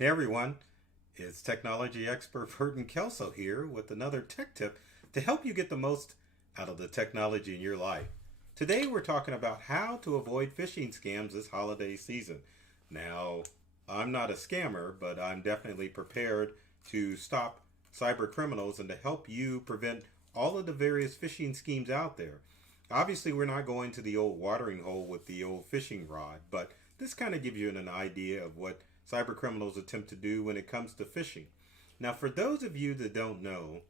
Hey everyone, it's technology expert Burton Kelso here with another tech tip to help you get the most out of the technology in your life. Today we're talking about how to avoid phishing scams this holiday season. Now, I'm not a scammer, but I'm definitely prepared to stop cyber criminals and to help you prevent all of the various phishing schemes out there. Obviously, we're not going to the old watering hole with the old fishing rod, but this kind of gives you an idea of what cyber criminals attempt to do when it comes to phishing. Now, for those of you that don't know,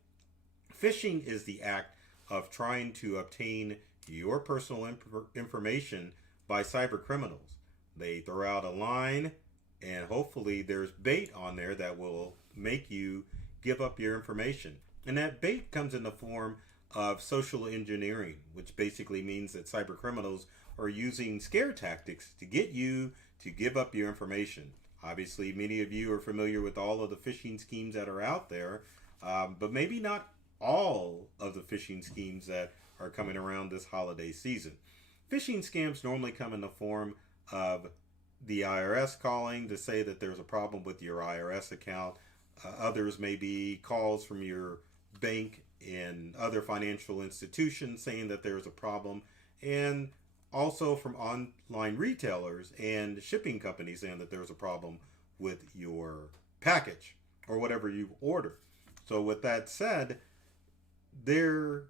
phishing is the act of trying to obtain your personal information by cyber criminals. They throw out a line, and hopefully, there's bait on there that will make you give up your information. And that bait comes in the form of social engineering, which basically means that cyber criminals are using scare tactics to get you to give up your information. Obviously, many of you are familiar with all of the phishing schemes that are out there, but maybe not all of the phishing schemes that are coming around this holiday season. Phishing scams normally come in the form of the IRS calling to say that there's a problem with your IRS account. Others may be calls from your bank and other financial institutions saying that there's a problem, and also from online retailers and shipping companies saying that there's a problem with your package or whatever you've ordered. So with that said, there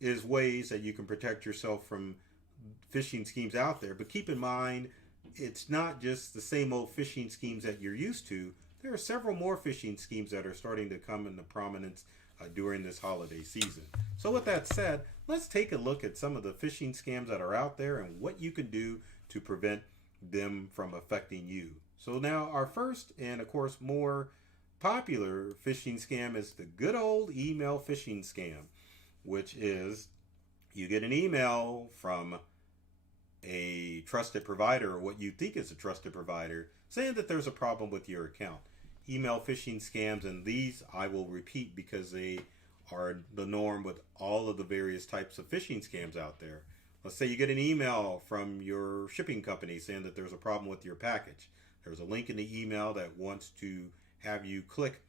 is ways that you can protect yourself from phishing schemes out there, but keep in mind it's not just the same old phishing schemes that you're used to. There are several more phishing schemes that are starting to come into prominence during this holiday season. So, with that said, let's take a look at some of the phishing scams that are out there and what you can do to prevent them from affecting you. So, now our first and, of course, more popular phishing scam is the good old email phishing scam, which is you get an email from a trusted provider or what you think is a trusted provider saying that there's a problem with your account. Email phishing scams, and these I will repeat because they are the norm with all of the various types of phishing scams out there. Let's say you get an email from your shipping company saying that there's a problem with your package. There's a link in the email that wants to have you click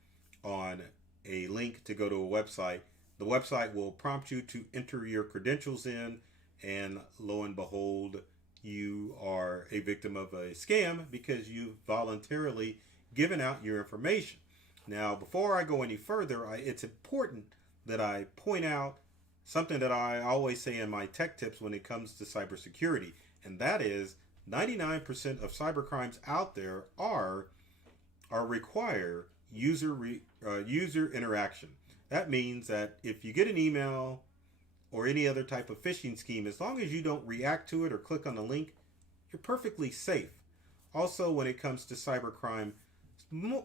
on a link to go to a website. The website will prompt you to enter your credentials in, and lo and behold, you are a victim of a scam because you voluntarily given out your information. Now, before I go any further, it's important that I point out something that I always say in my tech tips when it comes to cybersecurity, and that is 99% of cyber crimes out there are require user interaction. That means that if you get an email or any other type of phishing scheme, as long as you don't react to it or click on the link, you're perfectly safe. Also, when it comes to cybercrime,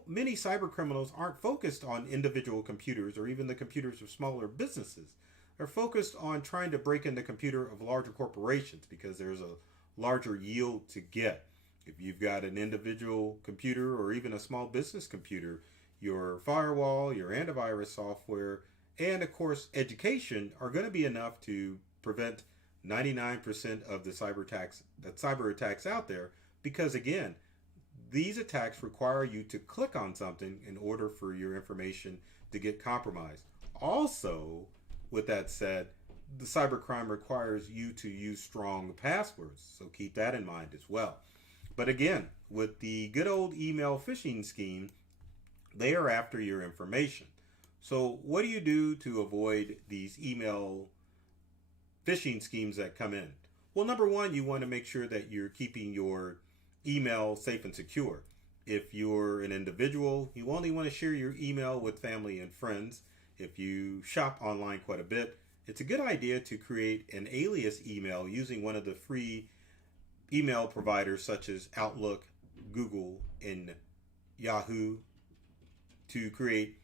many cyber criminals aren't focused on individual computers or even the computers of smaller businesses. They're focused on trying to break in the computer of larger corporations because there's a larger yield to get. If you've got an individual computer or even a small business computer, your firewall, your antivirus software, and of course education are going to be enough to prevent 99% of the cyber attacks out there, because again, these attacks require you to click on something in order for your information to get compromised. Also, with that said, the cybercrime requires you to use strong passwords, so keep that in mind as well. But again, with the good old email phishing scheme, they are after your information. So, what do you do to avoid these email phishing schemes that come in? Well, number one, you want to make sure that you're keeping your email safe and secure. If you're an individual, you only want to share your email with family and friends. If you shop online quite a bit, it's a good idea to create an alias email using one of the free email providers such as Outlook, Google, and Yahoo to create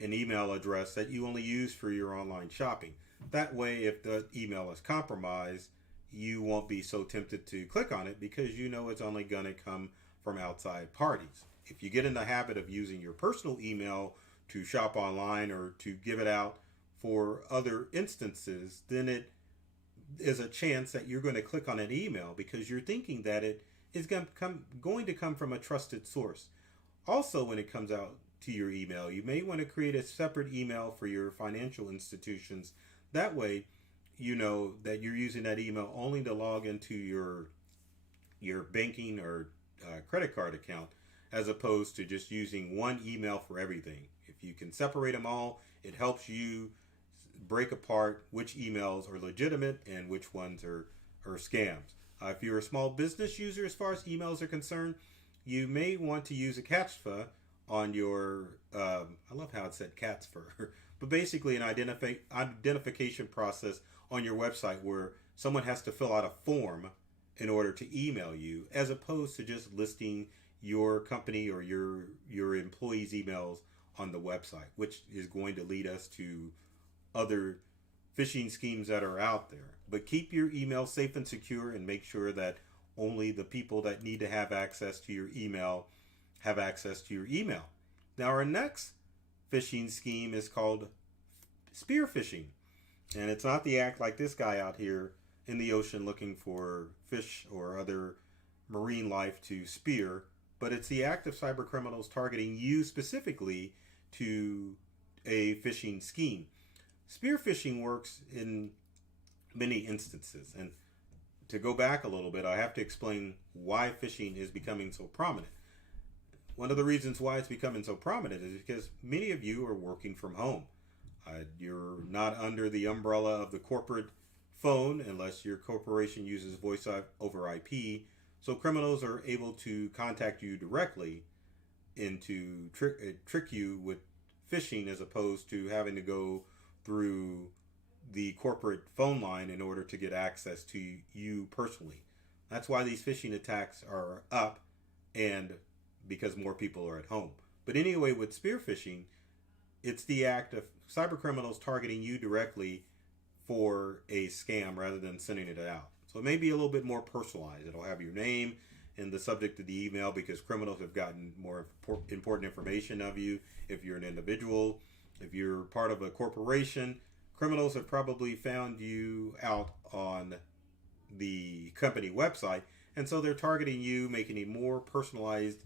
an email address that you only use for your online shopping. That way, if the email is compromised, you won't be so tempted to click on it because you know it's only going to come from outside parties. If you get in the habit of using your personal email to shop online or to give it out for other instances, then it is a chance that you're going to click on an email because you're thinking that it is going to come from a trusted source. Also, when it comes out to your email, you may want to create a separate email for your financial institutions. That way, you know that you're using that email only to log into your banking or credit card account, as opposed to just using one email for everything. If you can separate them all, it helps you break apart which emails are legitimate and which ones are scams. If you're a small business user, as far as emails are concerned, you may want to use a CAPTCHA on your, I love how it said cat's fur, but basically an identification process on your website where someone has to fill out a form in order to email you, as opposed to just listing your company or your employees' emails on the website, which is going to lead us to other phishing schemes that are out there. But keep your email safe and secure, and make sure that only the people that need to have access to your email have access to your email. Now, our next phishing scheme is called spear phishing. And it's not the act like this guy out here in the ocean looking for fish or other marine life to spear, but it's the act of cyber criminals targeting you specifically to a phishing scheme. Spear phishing works in many instances. And to go back a little bit, I have to explain why phishing is becoming so prominent. One of the reasons why it's becoming so prominent is because many of you are working from home. You're not under the umbrella of the corporate phone unless your corporation uses voice over IP. So criminals are able to contact you directly and to trick you with phishing, as opposed to having to go through the corporate phone line in order to get access to you personally. That's why these phishing attacks are up, and because more people are at home. But anyway, with spear phishing, it's the act of cyber criminals targeting you directly for a scam rather than sending it out. So it may be a little bit more personalized. It'll have your name and the subject of the email, because criminals have gotten more important information of you. If you're an individual, if you're part of a corporation, criminals have probably found you out on the company website, and so they're targeting you, making a more personalized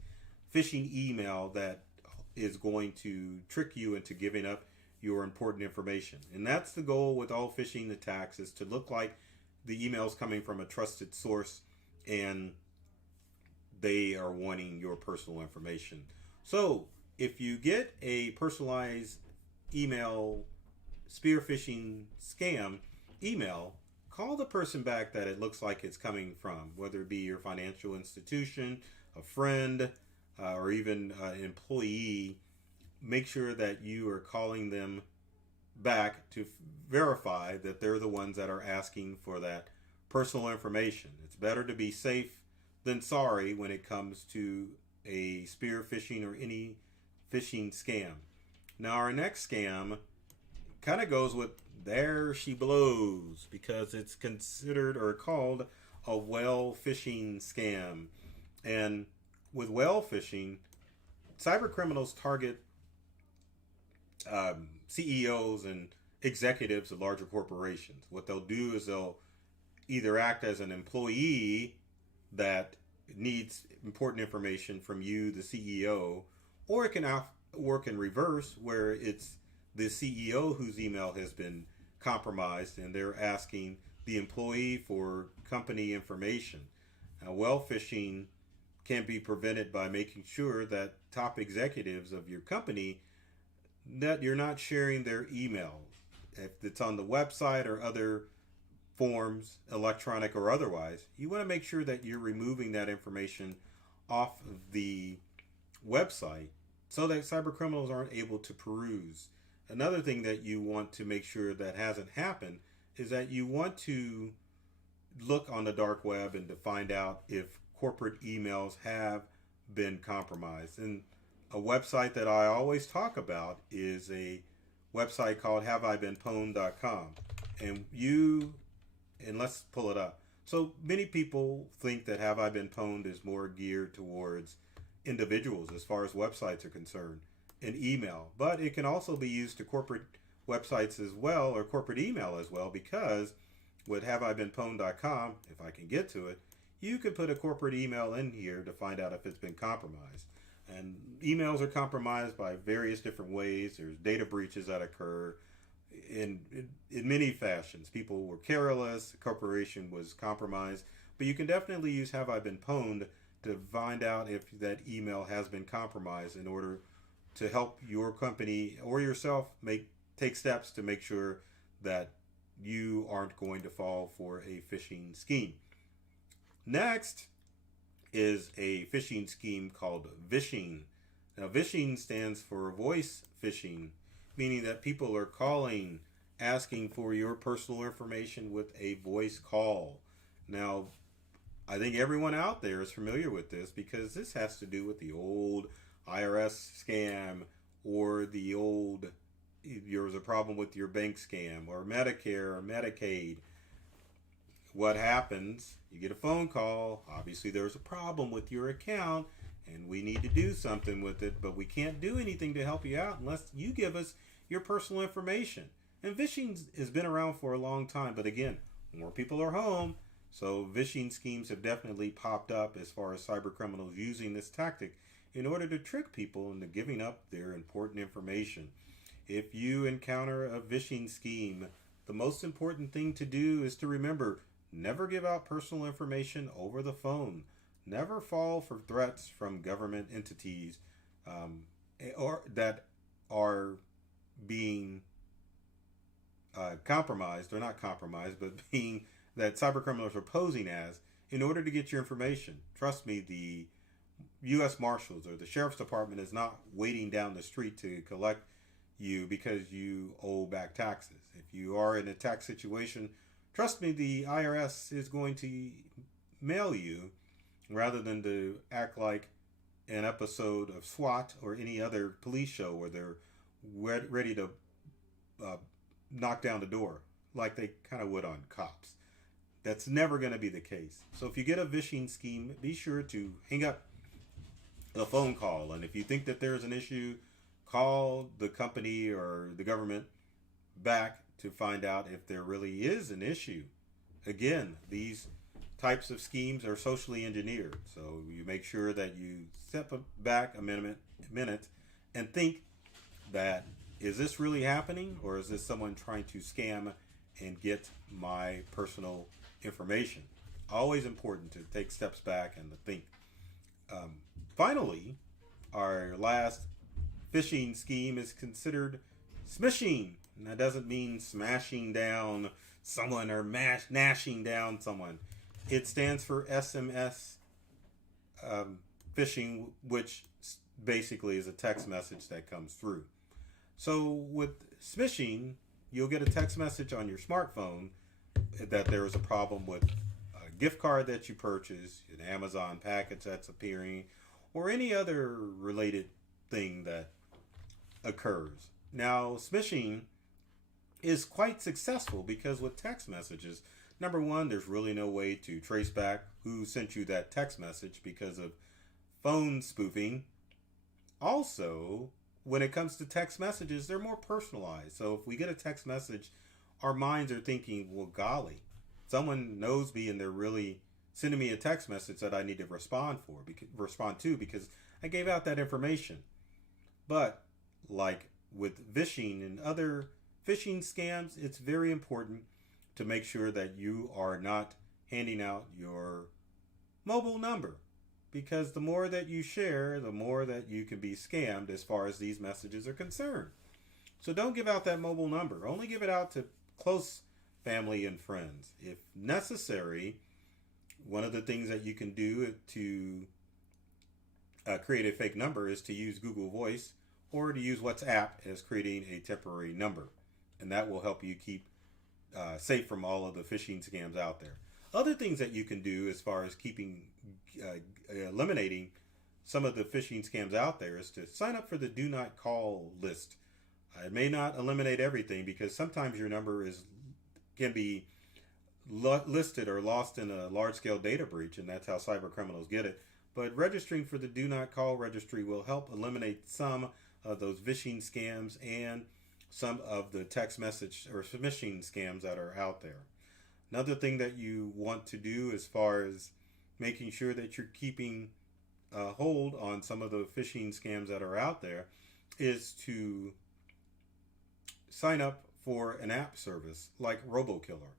phishing email that is going to trick you into giving up your important information. And that's the goal with all phishing attacks, is to look like the email's coming from a trusted source and they are wanting your personal information. So if you get a personalized email spear phishing scam email, call the person back that it looks like it's coming from, whether it be your financial institution, a friend, or even an employee. Make sure that you are calling them back to verify that they're the ones that are asking for that personal information. It's better to be safe than sorry when it comes to a spear phishing or any phishing scam. Now, our next scam kind of goes with "there she blows," because it's considered or called a whale phishing scam. And with whale phishing, cyber criminals target CEOs and executives of larger corporations. What they'll do is they'll either act as an employee that needs important information from you, the CEO, or it can work in reverse, where it's the CEO whose email has been compromised and they're asking the employee for company information. Now, whale phishing can be prevented by making sure that top executives of your company, that you're not sharing their email. If it's on the website or other forms, electronic or otherwise, you want to make sure that you're removing that information off of the website so that cyber criminals aren't able to peruse. Another thing that you want to make sure that hasn't happened is that you want to look on the dark web and to find out if corporate emails have been compromised. And a website that I always talk about is a website called haveibeenpwned.com. And let's pull it up. So many people think that Have I Been Pwned is more geared towards individuals as far as websites are concerned, and email. But it can also be used to corporate websites as well, or corporate email as well, because with haveibeenpwned.com, if I can get to it, you can put a corporate email in here to find out if it's been compromised. And emails are compromised by various different ways. There's data breaches that occur in many fashions. People were careless, the corporation was compromised, but you can definitely use Have I Been Pwned to find out if that email has been compromised in order to help your company or yourself take steps to make sure that you aren't going to fall for a phishing scheme. Next is a phishing scheme called Vishing. Now, Vishing stands for voice phishing, meaning that people are calling, asking for your personal information with a voice call. Now, I think everyone out there is familiar with this because this has to do with the old IRS scam or the old, there's a problem with your bank scam or Medicare or Medicaid. What happens? You get a phone call. Obviously, there's a problem with your account and we need to do something with it, but we can't do anything to help you out unless you give us your personal information. And phishing has been around for a long time, but again, more people are home, so phishing schemes have definitely popped up as far as cyber criminals using this tactic in order to trick people into giving up their important information. If you encounter a phishing scheme, the most important thing to do is to remember, never give out personal information over the phone. Never fall for threats from government entities or that are being compromised, or not compromised, but being that cyber criminals are posing as in order to get your information. Trust me, the U.S. Marshals or the Sheriff's Department is not waiting down the street to collect you because you owe back taxes. If you are in a tax situation, trust me, the IRS is going to mail you rather than to act like an episode of SWAT or any other police show where they're ready to knock down the door like they kind of would on cops. That's never going to be the case. So if you get a phishing scheme, be sure to hang up the phone call. And if you think that there's an issue, call the company or the government back to find out if there really is an issue. Again, these types of schemes are socially engineered. So you make sure that you step back a minute and think that, is this really happening, or is this someone trying to scam and get my personal information? Always important to take steps back and to think. Finally, our last phishing scheme is considered smishing. And that doesn't mean smashing down someone or gnashing down someone. It stands for SMS phishing, which basically is a text message that comes through. So with smishing, you'll get a text message on your smartphone that there is a problem with a gift card that you purchased, an Amazon package that's appearing, or any other related thing that occurs. Now, smishing is quite successful because with text messages, number one, there's really no way to trace back who sent you that text message because of phone spoofing. Also, when it comes to text messages, they're more personalized. So if we get a text message, our minds are thinking, well, golly, someone knows me and they're really sending me a text message that I need to respond to because I gave out that information. But like with phishing and other phishing scams, it's very important to make sure that you are not handing out your mobile number, because the more that you share, the more that you can be scammed as far as these messages are concerned. So don't give out that mobile number. Only give it out to close family and friends. If necessary, one of the things that you can do to create a fake number is to use Google Voice or to use WhatsApp as creating a temporary number. And that will help you keep safe from all of the phishing scams out there. Other things that you can do as far as eliminating some of the phishing scams out there is to sign up for the Do Not Call list. It may not eliminate everything because sometimes your number can be listed or lost in a large-scale data breach, and that's how cyber criminals get it. But registering for the Do Not Call registry will help eliminate some of those phishing scams and some of the text message or phishing scams that are out there. Another thing that you want to do as far as making sure that you're keeping hold on some of the phishing scams that are out there is to sign up for an app service like RoboKiller.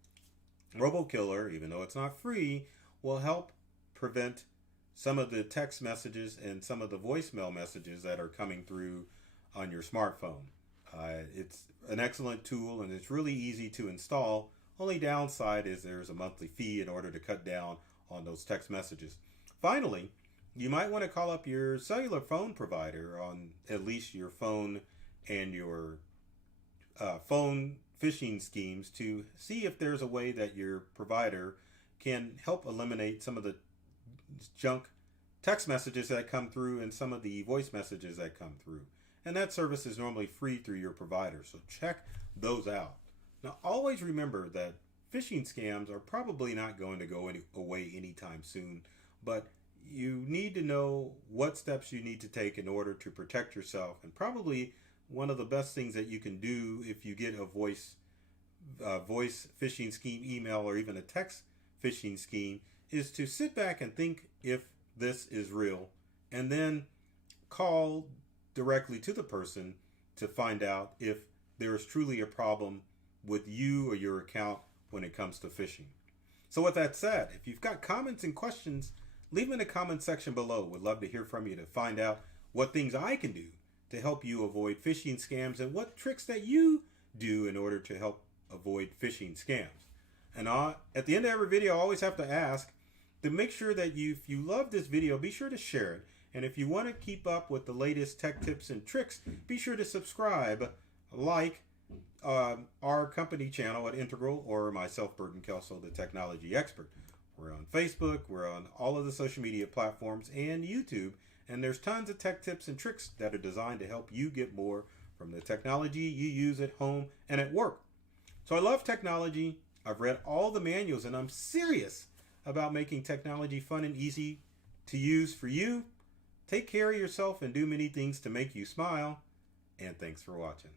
RoboKiller, even though it's not free, will help prevent some of the text messages and some of the voicemail messages that are coming through on your smartphone. It's an excellent tool and it's really easy to install. Only downside is there's a monthly fee in order to cut down on those text messages. Finally, you might want to call up your cellular phone provider on at least your phone and your phone phishing schemes to see if there's a way that your provider can help eliminate some of the junk text messages that come through and some of the voice messages that come through. And that service is normally free through your provider, so check those out. Now, always remember that phishing scams are probably not going to go away anytime soon, but you need to know what steps you need to take in order to protect yourself. And probably one of the best things that you can do if you get a voice phishing scheme email or even a text phishing scheme is to sit back and think if this is real and then call directly to the person to find out if there is truly a problem with you or your account when it comes to phishing. So with that said, if you've got comments and questions, leave them in the comment section below. We'd love to hear from you to find out what things I can do to help you avoid phishing scams and what tricks that you do in order to help avoid phishing scams. And at the end of every video, I always have to ask to make sure that if you love this video, be sure to share it. And if you want to keep up with the latest tech tips and tricks, be sure to subscribe, like our company channel at Integral, or myself, Burton Kelso, the technology expert. We're on Facebook, we're on all of the social media platforms and YouTube, and there's tons of tech tips and tricks that are designed to help you get more from the technology you use at home and at work. So I love technology. I've read all the manuals, and I'm serious about making technology fun and easy to use for you. Take care of yourself and do many things to make you smile. And thanks for watching.